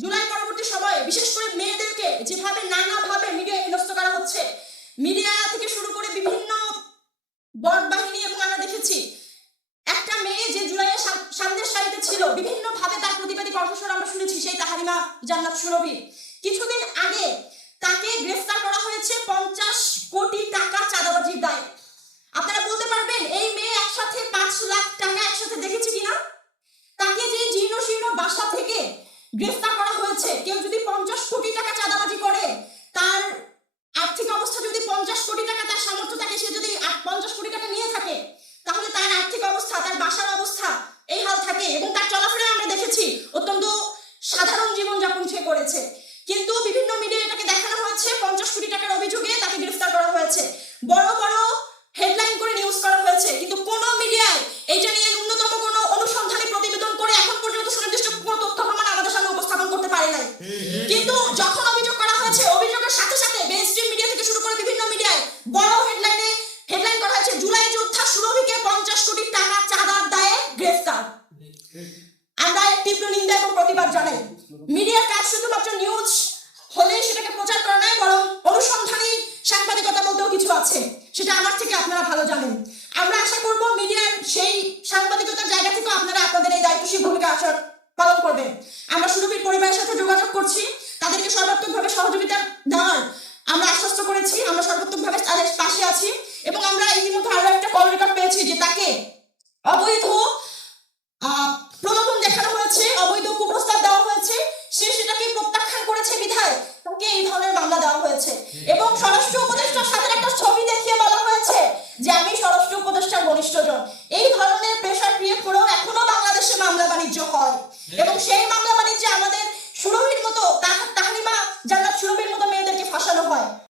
জুলাই পরবর্তী সময়ে বিশেষ করে মেয়েদেরকে যেভাবে নানাভাবে মিডিয়া হেনস্থা করা হচ্ছে, মিডিয়া থেকে শুরু করে বিভিন্ন বট বাহিনী, এবং আমরা দেখেছি একটা মেয়ে যে জুলাইয়ের সামনের সারিতে ছিল, বিভিন্ন ভাবে তার প্রতিবাদী কণ্ঠস্বর আমরা শুনেছি, সেই তাহারিমা জান্নাত সুরভি। কিছুদিন আগে তাকে গ্রেফতার করা হয়েছে 50 কোটি টাকা চাঁদাবাজির দায়ে। আপনারা বলতে পারবেন এই মেয়ে একসাথে 5 লাখ টাকা একসাথে দেখেছে কিনা? তাকে যে জীর্ণ শীর্ণ বাসা থেকে গ্রেফতার করা হয়েছে, কেউ যদি 50 কোটি টাকা চাঁদাবাজি করে, তার আর্থিক অবস্থা যদি 50 কোটি টাকা তার সামর্থ্য থাকে, সে যদি 50 কোটি টাকা নিয়ে থাকে, তাহলে তার আর্থিক অবস্থা, তার বাসার অবস্থা এই হাল থাকে। এবং তার চলাফেরা আমরা দেখেছি অত্যন্ত সাধারণ জীবনযাপন সে করেছে। কিন্তু বিভিন্ন মিডিয়া এটাকে দেখানো হয়েছে 50 কোটি টাকার অভিযোগে তাকে গ্রেফতার করা হয়েছে, বড় বড় হেডলাইন করে নিউজ করা হয়েছে। কিন্তু কোন মিডিয়ায় এটা নিয়ে ন্যূনতম কোন অনুসন্ধানী প্রতিবেদন করে এখন পর্যন্ত সুনির্দিষ্ট কোনো তথ্য প্রমাণ আমাদের সামনে উপস্থাপন করতে পারে নাই। কিন্তু যখন অভিযোগ করা হয়েছে, অভিযোগের সাথে সাথে মেইনস্ট্রিম মিডিয়া থেকে শুরু করে বিভিন্ন মিডিয়ায় বড় হেডলাইন করা হয়েছে জুলাই যোদ্ধা সুরভিকে 50 কোটি টাকা চাঁদার দায়ে গ্রেফতার। আমরা তীব্র নিন্দা এবং প্রতিবাদ জানাই। মিডিয়ার কাজ শুধুমাত্র নিউজ হলে সেটাকে প্রচার করা নয়, বরং অনুসন্ধানী সাংবাদিকতা বলতেও কিছু আছে, সেটা আমার থেকে আপনারা ভালো জানেন। আমরা আশা করব মিডিয়ার সেই সাংবাদিকতার জায়গা থেকে আপনারা আপনাদের এই দায়িত্বশীল ভূমিকা পালন করবেন। আমরা সুরভির পরিবারের সাথে যোগাযোগ করছি, তাদেরকে সর্বাত্মকভাবে সহযোগিতা দেওয়ার আমরা আশ্বস্ত করেছি। আমরা সর্বাত্মকভাবে তাদের পাশে আছি, এবং আমরা ইতিমধ্যে আরো একটা কল রেকর্ড পেয়েছি যে তাকে অবৈধ প্রলোভন দেখানো হয়েছে, অবৈধ কুপ্রস্তাব দেওয়া হয়েছে, সে সেটাকে প্রত্যাখ্যান করেছে বিধায় তাকে এই ধরনের মামলা দেওয়া হয়েছে। এবং স্বরাষ্ট্র উপদেষ্টার সাথে একটা ছবি দেখিয়ে বলা হয়েছে যে আমি স্বরাষ্ট্র উপদেষ্টার ঘনিষ্ঠজন। এই ধরনের প্রেশার ক্রিয়েট করেও এখনো বাংলাদেশে মামলা বাণিজ্য হয়, এবং সেই মামলা বাণিজ্যে আমাদের সুরভির মতো, তাহারিমা জান্নাত সুরভির মতো মেয়েদেরকে ফাঁসানো হয়।